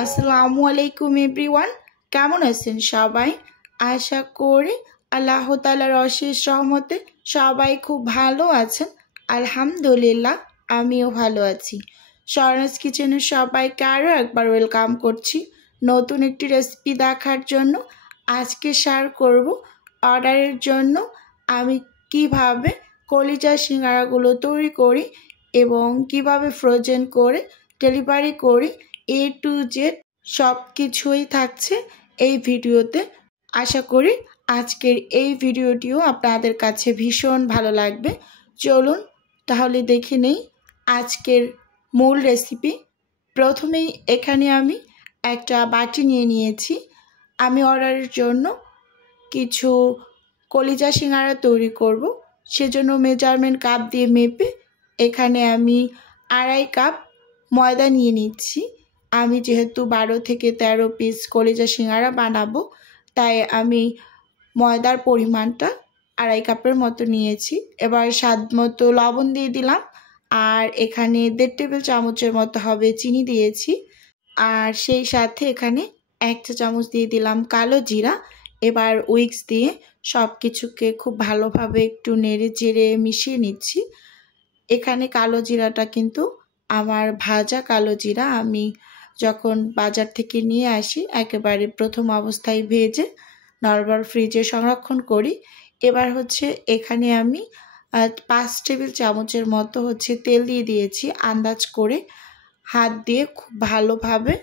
আসসালামু আলাইকুম এভরিওয়ান, কেমন আছেন সবাই? আশা করি আল্লাহ তাআলার অশেষ রহমতে সবাই খুব ভালো আছেন। আলহামদুলিল্লাহ, আমিও ভালো আছি। স্বর্ণাস কিচেনের সবাইকে আরও একবার ওয়েলকাম করছি নতুন একটি রেসিপি দেখার জন্য। আজকে শেয়ার করব অর্ডারের জন্য আমি কিভাবে কলিজা সিঙ্গারাগুলো তৈরি করি এবং কিভাবে ফ্রোজেন করে ডেলিভারি করি। A to Z সব কিছুই থাকছে এই ভিডিওতে। আশা করি আজকের এই ভিডিওটিও আপনাদের কাছে ভীষণ ভালো লাগবে। চলুন তাহলে দেখে নেই আজকের মূল রেসিপি। প্রথমেই এখানে আমি একটা বাটি নিয়ে নিয়েছি। আমি অর্ডারের জন্য কিছু কলিজা সিঙ্গারা তৈরি করব, সেজন্য মেজারমেন্ট কাপ দিয়ে মেপে এখানে আমি 2.5 কাপ ময়দা নিয়ে নিচ্ছি। আমি যেহেতু 12 থেকে 13 পিস কলিজা সিঙ্গারা বানাবো, তাই আমি ময়দার পরিমাণটা 2.5 কাপের মতো নিয়েছি। এবার স্বাদ মতো লবণ দিয়ে দিলাম, আর এখানে 1.5 টেবিল চামচের মতো হবে চিনি দিয়েছি, আর সেই সাথে এখানে 1 চা চামচ দিয়ে দিলাম কালো জিরা। এবার উইক্স দিয়ে সব কিছুকে খুব ভালোভাবে একটু নেড়ে চেড়ে মিশিয়ে নিচ্ছি। এখানে কালো জিরাটা কিন্তু আমার ভাজা কালো জিরা, আমি যখন বাজার থেকে নিয়ে আসি একেবারে প্রথম অবস্থায় ভেজে নর্মাল ফ্রিজে সংরক্ষণ করি। এবার হচ্ছে এখানে আমি 5 টেবিল চামচের মতো তেল দিয়ে দিয়েছি আন্দাজ করে। হাত দিয়ে খুব ভালোভাবে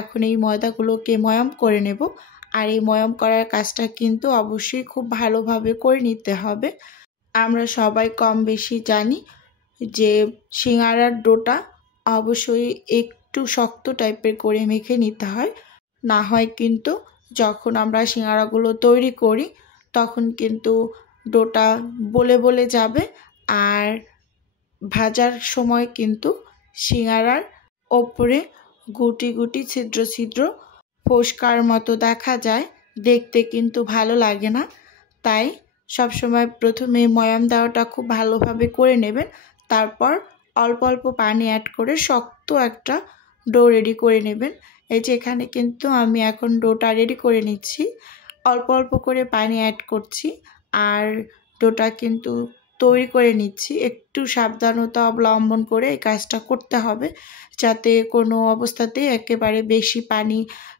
এখন এই ময়দাগুলোকে ময়াম করে নেব। আর এই ময়াম করার কাজটা কিন্তু অবশ্যই খুব ভালোভাবে করে নিতে হবে। আমরা সবাই কম বেশি জানি যে সিঙ্গারার ডোটা অবশ্যই একটু শক্ত টাইপের করে মেখে নিতে হয়, না হয় কিন্তু যখন আমরা সিঙ্গারাগুলো তৈরি করি তখন কিন্তু ডোটা বলে বলে যাবে, আর ভাজার সময় কিন্তু সিঙ্গারার ওপরে গুটি গুটি ছিদ্র ছিদ্র ফোস্কার মতো দেখা যায়, দেখতে কিন্তু ভালো লাগে না। তাই সবসময় প্রথমে ময়াম দেওয়াটা খুব ভালোভাবে করে নেবেন, তারপর অল্প অল্প পানি অ্যাড করে শক্ত একটা ডো রেডি করে নেবেন। এই যে এখানে কিন্তু আমি এখন ডোটা রেডি করে নিচ্ছি, অল্প অল্প করে পানি অ্যাড করছি আর ডোটা কিন্তু তৈরি করে নিচ্ছি। একটু সাবধানতা অবলম্বন করে এই কাজটা করতে হবে, যাতে কোনো অবস্থাতেই একেবারে বেশি পানি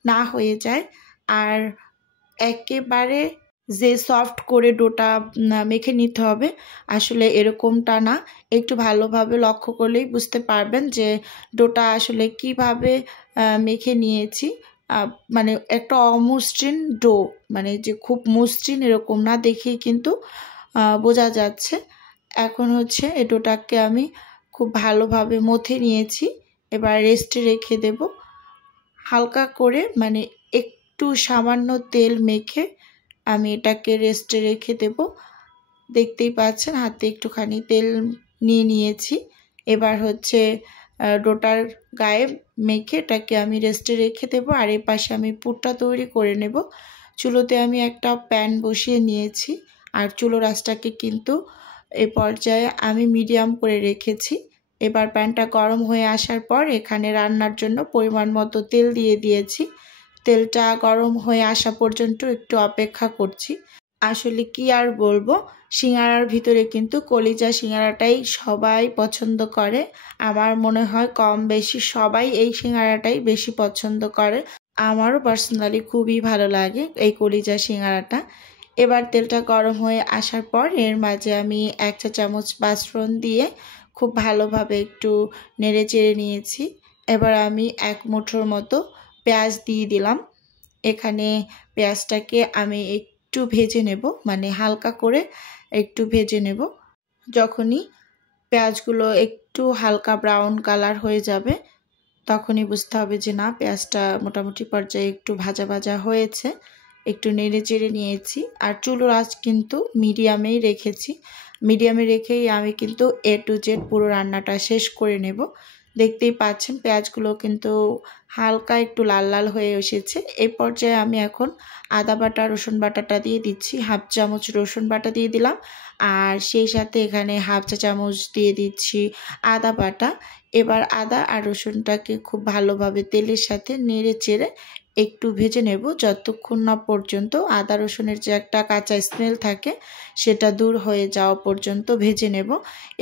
না হয়ে যায়। আর একেবারে যে সফট করে ডোটা মেখে নিতে হবে আসলে এরকমটা না। একটু ভালোভাবে লক্ষ্য করলেই বুঝতে পারবেন যে ডোটা আসলে কিভাবে মেখে নিয়েছি। মানে একটা অমসৃণ ডো, মানে যে খুব মসৃণ এরকম না, দেখেই কিন্তু বোঝা যাচ্ছে। এখন এই ডোটাকে আমি খুব ভালোভাবে মথে নিয়েছি। এবার রেস্টে রেখে দেব হালকা করে, মানে একটু সামান্য তেল মেখে আমি এটাকে রেস্টে রেখে দেব। দেখতেই পাচ্ছেন হাতে একটুখানি তেল নিয়ে নিয়েছি। এবার ডোটার গায়ে মেখে এটাকে আমি রেস্টে রেখে দেব, আর এই পাশে আমি পুরটা তৈরি করে নেব। চুলোতে আমি একটা প্যান বসিয়ে নিয়েছি, আর চুলোর আঁচটাকে কিন্তু এই পর্যায়ে আমি মিডিয়াম করে রেখেছি। এবার প্যানটা গরম হয়ে আসার পর এখানে রান্নার জন্য পরিমাণ মতো তেল দিয়ে দিয়েছি। তেলটা গরম হয়ে আসা পর্যন্ত একটু অপেক্ষা করছি। আসলে কি আর বলবো, সিঙ্গারার ভিতরে কিন্তু কলিজা সিঙ্গারাটাই সবাই পছন্দ করে। আমার মনে হয় কম বেশি সবাই এই সিঙ্গারাটাই বেশি পছন্দ করে। আমারও পার্সোনালি খুবই ভালো লাগে এই কলিজা সিঙ্গারাটা। এবার তেলটা গরম হয়ে আসার পর এর মাঝে আমি 1 চা চামচ পাঁচফোড়ন দিয়ে খুব ভালোভাবে একটু নেড়ে চেড়ে নিয়েছি। এবার আমি 1 মুঠোর মতো পেঁয়াজ দিয়ে দিলাম। এখানে পেঁয়াজটাকে আমি একটু ভেজে নেব, মানে হালকা করে একটু ভেজে নেব। যখনই পেঁয়াজগুলো একটু হালকা ব্রাউন কালার হয়ে যাবে তখনই বুঝতে হবে যে না, পেঁয়াজটা মোটামুটি পর্যায়ে একটু ভাজা ভাজা হয়েছে। একটু নেড়ে চেড়ে নিয়েছি, আর চুলোর আঁচ কিন্তু মিডিয়ামেই রেখেছি। মিডিয়ামে রেখেই আমি কিন্তু A to Z পুরো রান্নাটা শেষ করে নেব। দেখতেই পাচ্ছেন পেঁয়াজগুলো কিন্তু হালকা একটু লাল লাল হয়ে এসেছে। এই পর্যায়ে আমি এখন আদা বাটা রসুন বাটাটা দিয়ে দিচ্ছি। হাফ চামচ রসুন বাটা দিয়ে দিলাম, আর সেই সাথে এখানে হাফ চা চামচ দিয়ে দিচ্ছি আদা বাটা। এবার আদা আর রসুনটাকে খুব ভালোভাবে তেলের সাথে নেড়ে চেড়ে একটু ভেজে নেব, যতক্ষণ না পর্যন্ত আদা রসুনের যে একটা কাঁচা স্মেল থাকে সেটা দূর হয়ে যাওয়া পর্যন্ত ভেজে নেব।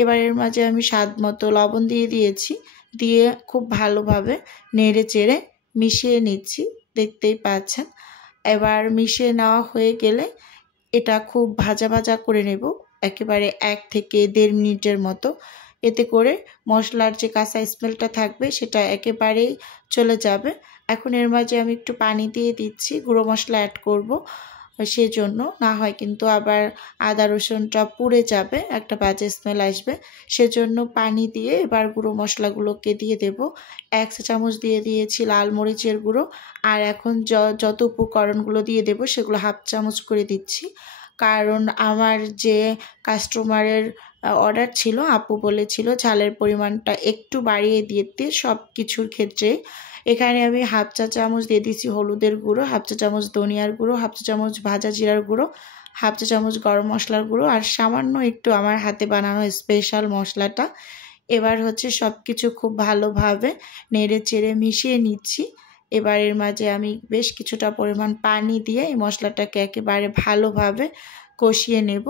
এবার এর মাঝে আমি স্বাদ মতো লবণ দিয়ে দিয়েছি, দিয়ে খুব ভালোভাবে নেড়ে চেড়ে মিশিয়ে নিচ্ছি, দেখতেই পাচ্ছেন। এবার মিশিয়ে নেওয়া হয়ে গেলে এটা খুব ভাজা ভাজা করে নেব, একেবারে 1 থেকে 1.5 মিনিটের মতো। এতে করে মশলার যে কাঁচা স্মেলটা থাকবে সেটা একেবারেই চলে যাবে। এখন এর মাঝে আমি একটু পানি দিয়ে দিচ্ছি, গুঁড়ো মশলা অ্যাড করব, সেজন্য না হয় কিন্তু আবার আদা রসুনটা পুড়ে যাবে, একটা বাজে স্মেল আসবে। সেজন্য পানি দিয়ে এবার গুঁড়ো মশলাগুলোকে দিয়ে দেব। 1 চা চামচ দিয়ে দিয়েছি লাল মরিচের গুঁড়ো, আর এখন যত উপকরণগুলো দিয়ে দেব সেগুলো হাফ চামচ করে দিচ্ছি। কারণ আমার যে কাস্টমারের অর্ডার ছিল, আপু বলেছিল ঝালের পরিমাণটা একটু বাড়িয়ে দিতে সব কিছুর ক্ষেত্রে। এখানে আমি হাফ চা চামচ দিয়ে দিচ্ছি হলুদের গুঁড়ো, হাফ চা চামচ ধনিয়ার গুঁড়ো, হাফ চা চামচ ভাজা জিরার গুঁড়ো, হাফ চা চামচ গরম মশলার গুঁড়ো, আর সামান্য একটু আমার হাতে বানানো স্পেশাল মশলাটা। এবার হচ্ছে সব কিছু খুব ভালোভাবে নেড়ে চেড়ে মিশিয়ে নিচ্ছি। এবার এর মাঝে আমি বেশ কিছুটা পরিমাণ পানি দিয়ে এই মশলাটাকে একেবারে ভালোভাবে কষিয়ে নেব।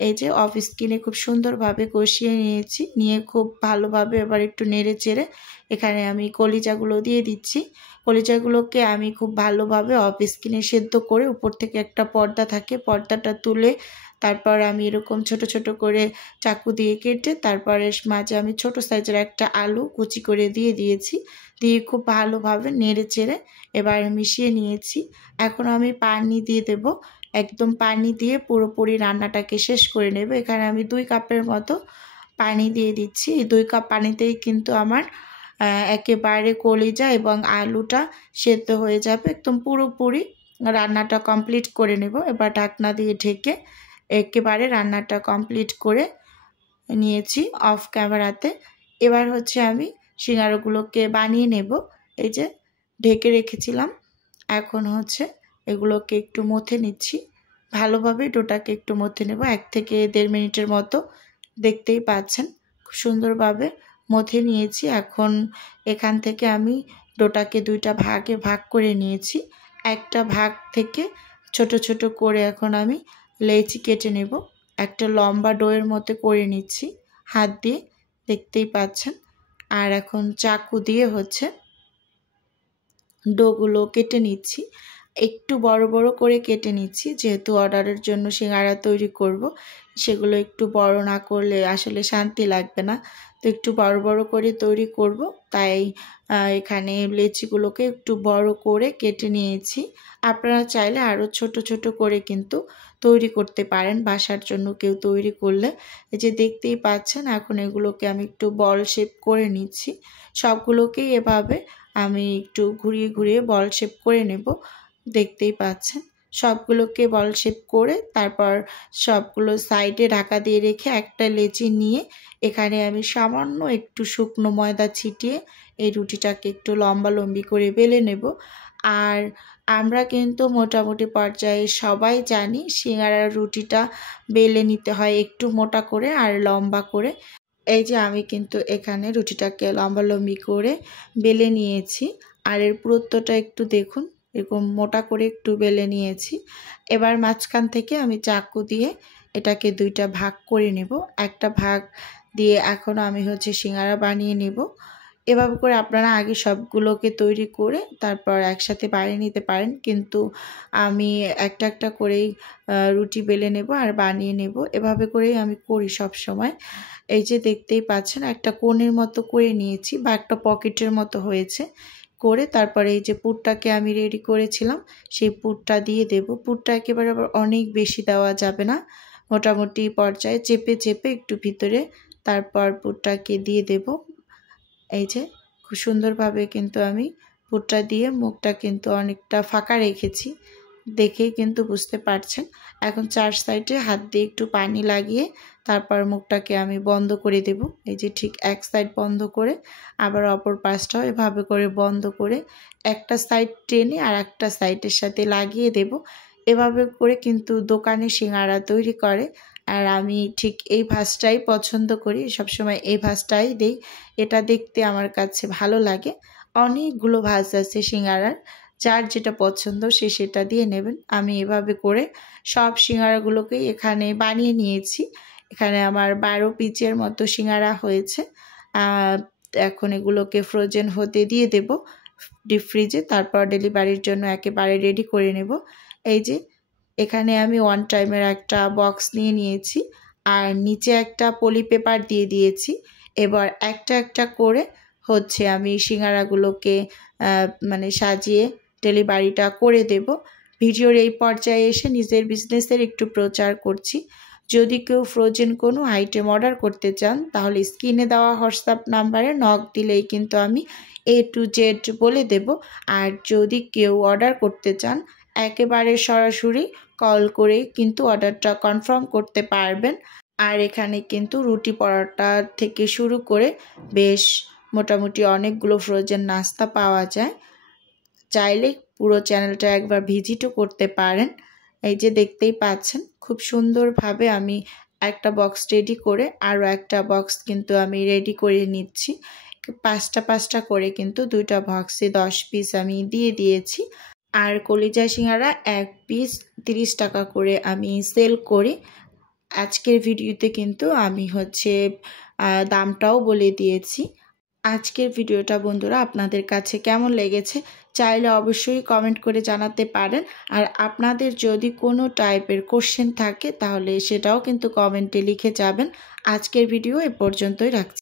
এই যে অফ স্ক্রিনে খুব সুন্দরভাবে কষিয়ে নিয়েছি, নিয়ে খুব ভালোভাবে এবার একটু নেড়ে চেড়ে এখানে আমি কলিজাগুলো দিয়ে দিচ্ছি। কলিজাগুলোকে আমি খুব ভালোভাবে অফ স্ক্রিনে সেদ্ধ করে উপর থেকে একটা পর্দা থাকে, পর্দাটা তুলে তারপর আমি এরকম ছোট ছোট করে চাকু দিয়ে কেটে তারপর এর মাঝে আমি ছোট সাইজের একটা আলু কুচি করে দিয়ে দিয়েছি, দিয়ে খুব ভালোভাবে নেড়ে চেড়ে এবার মিশিয়ে নিয়েছি। এখন আমি পানি দিয়ে দেব, একদম পানি দিয়ে পুরোপুরি রান্নাটাকে শেষ করে নেব। এখানে আমি 2 কাপের মতো পানি দিয়ে দিচ্ছি। এই 2 কাপ পানিতেই কিন্তু আমার একেবারে কলিজা এবং আলুটা সেদ্ধ হয়ে যাবে, একদম পুরোপুরি রান্নাটা কমপ্লিট করে নেব। এবার ঢাকনা দিয়ে ঢেকে একেবারে রান্নাটা কমপ্লিট করে নিয়েছি অফ ক্যামেরাতে। এবার হচ্ছে আমি সিঙ্গারাগুলোকে বানিয়ে নেব। এই যে ঢেকে রেখেছিলাম, এখন হচ্ছে এগুলোকে একটু মথে নিচ্ছি, ভালোভাবে ডোটাকে একটু মথে নেব 1 থেকে 1.5 মিনিটের মতো। দেখতেই পাচ্ছেন খুব সুন্দরভাবে মথে নিয়েছি। এখন এখান থেকে আমি ডোটাকে 2টা ভাগে ভাগ করে নিয়েছি। একটা ভাগ থেকে ছোট ছোট করে এখন আমি লেচি কেটে নেব, একটা লম্বা ডোয়ের মতো করে নিচ্ছি হাত দিয়ে, দেখতেই পাচ্ছেন। আর এখন চাকু দিয়ে হচ্ছে ডোগুলো কেটে নিচ্ছি, একটু বড় বড় করে কেটে নিচ্ছি, যেহেতু অর্ডারের জন্য সিঙ্গারা তৈরি করব। সেগুলো একটু বড় না করলে আসলে শান্তি লাগবে না, তো একটু বড় বড় করে তৈরি করব, তাই এখানে লেচিগুলোকে একটু বড় করে কেটে নিয়েছি। আপনারা চাইলে আরও ছোট ছোট করে কিন্তু তৈরি করতে পারেন বাসার জন্য কেউ তৈরি করলে। এই যে দেখতেই পাচ্ছেন, এখন এগুলোকে আমি একটু বল শেপ করে নিচ্ছি। সবগুলোকেই এভাবে আমি একটু ঘুরিয়ে ঘুরিয়ে বল শেপ করে নেব, দেখতেই পাচ্ছেন। সবগুলোকে বল শেপ করে তারপর সবগুলো সাইডে ঢাকা দিয়ে রেখে একটা লেচি নিয়ে এখানে আমি সামান্য একটু শুকনো ময়দা ছিটিয়ে এই রুটিটাকে একটু লম্বালম্বি করে বেলে নেব। আর আমরা কিন্তু মোটামুটি পর্যায়ে সবাই জানি সিঙ্গারার রুটিটা বেলে নিতে হয় একটু মোটা করে আর লম্বা করে। এই যে আমি কিন্তু এখানে রুটিটাকে লম্বালম্বি করে বেলে নিয়েছি, আর এর পুরুত্বটা একটু দেখুন, এরকম মোটা করে একটু বেলে নিয়েছি। এবার মাঝখান থেকে আমি চাকু দিয়ে এটাকে 2টা ভাগ করে নেব। একটা ভাগ দিয়ে এখন আমি হচ্ছে সিঙ্গারা বানিয়ে নেব। এভাবে করে আপনারা আগে সবগুলোকে তৈরি করে তারপর একসাথে বানিয়ে নিতে পারেন, কিন্তু আমি একটা একটা করেই রুটি বেলে নেব আর বানিয়ে নেব। এভাবে করেই আমি করি সব সময়। এই যে দেখতেই পাচ্ছেন একটা কোণের মতো করে নিয়েছি বা একটা পকেটের মতো হয়েছে করে, তারপরে এই যে পুরটাকে আমি রেডি করেছিলাম সেই পুরটা দিয়ে দেব। পুরটা একেবারে আবার অনেক বেশি দেওয়া যাবে না, মোটামুটি পর্যায়ে চেপে চেপে একটু ভিতরে তারপর পুরটাকে দিয়ে দেব। এই যে খুব সুন্দরভাবে কিন্তু আমি পুরটা দিয়ে মুখটা কিন্তু অনেকটা ফাঁকা রেখেছি, দেখেই কিন্তু বুঝতে পারছেন। এখন 4 সাইডে হাত দিয়ে একটু পানি লাগিয়ে তারপর মুখটাকে আমি বন্ধ করে দেব। এই যে ঠিক এক সাইড বন্ধ করে আবার অপর পাশটাও এভাবে করে বন্ধ করে একটা সাইড টেনে আর একটা সাইডের সাথে লাগিয়ে দেব। এভাবে করে কিন্তু দোকানে সিঙ্গারা তৈরি করে। আর আমি ঠিক এই ভাঁজটাই পছন্দ করি, সবসময় এই ভাঁজটাই দেই। এটা দেখতে আমার কাছে ভালো লাগে। অনেকগুলো ভাঁজ আছে সিঙ্গারার, যার যেটা পছন্দ সে সেটা দিয়ে নেবেন। আমি এভাবে করে সব সিঙ্গারাগুলোকেই এখানে বানিয়ে নিয়েছি। এখানে আমার 12 পিচের মতো সিঙ্গারা হয়েছে। এখন এগুলোকে ফ্রোজেন হতে দিয়ে দেব ডিপ ফ্রিজে, তারপর ডেলিভারির জন্য একেবারে রেডি করে নেব। এই যে এখানে আমি ওয়ান টাইমের একটা বক্স নিয়ে নিয়েছি আর নিচে একটা পলি পেপার দিয়ে দিয়েছি। এবার একটা একটা করে হচ্ছে আমি সিঙ্গারাগুলোকে মানে সাজিয়ে ডেলিভারিটা করে দেব। ভিডিওর এই পর্যায়ে এসে নিজের বিজনেসের একটু প্রচার করছি। যদি কেউ ফ্রোজেন কোনো আইটেম অর্ডার করতে চান তাহলে স্ক্রিনে দেওয়া হোয়াটসঅ্যাপ নাম্বারে নক দিলেই কিন্তু আমি A to Z বলে দেব। আর যদি কেউ অর্ডার করতে চান একেবারে সরাসরি কল করে কিন্তু অর্ডারটা কনফার্ম করতে পারবেন। আর এখানে কিন্তু রুটি পরোটা থেকে শুরু করে বেশ মোটামুটি অনেকগুলো ফ্রোজেন নাস্তা পাওয়া যায়। চাইলে পুরো চ্যানেলটা একবার ভিজিটও করতে পারেন। এই যে দেখতেই পাচ্ছেন খুব সুন্দরভাবে আমি একটা বক্স রেডি করে আরও একটা বক্স কিন্তু আমি রেডি করে নিচ্ছি। 5টা করে কিন্তু 2টা বক্সে 10 পিস আমি দিয়ে দিয়েছি। আর কলিজা সিঙ্গারা 1 পিস 30 টাকা করে আমি সেল করি। আজকের ভিডিওতে কিন্তু আমি হচ্ছে দামটাও বলে দিয়েছি। আজকের ভিডিওটা বন্ধুরা আপনাদের কাছে কেমন লেগেছে চাইলে অবশ্যই কমেন্ট করে জানাতে পারেন। আর আপনাদের যদি কোনো টাইপের কোশ্চেন থাকে তাহলে সেটাও কিন্তু কমেন্টে লিখে যাবেন। আজকের ভিডিও এ পর্যন্তই রাখছি।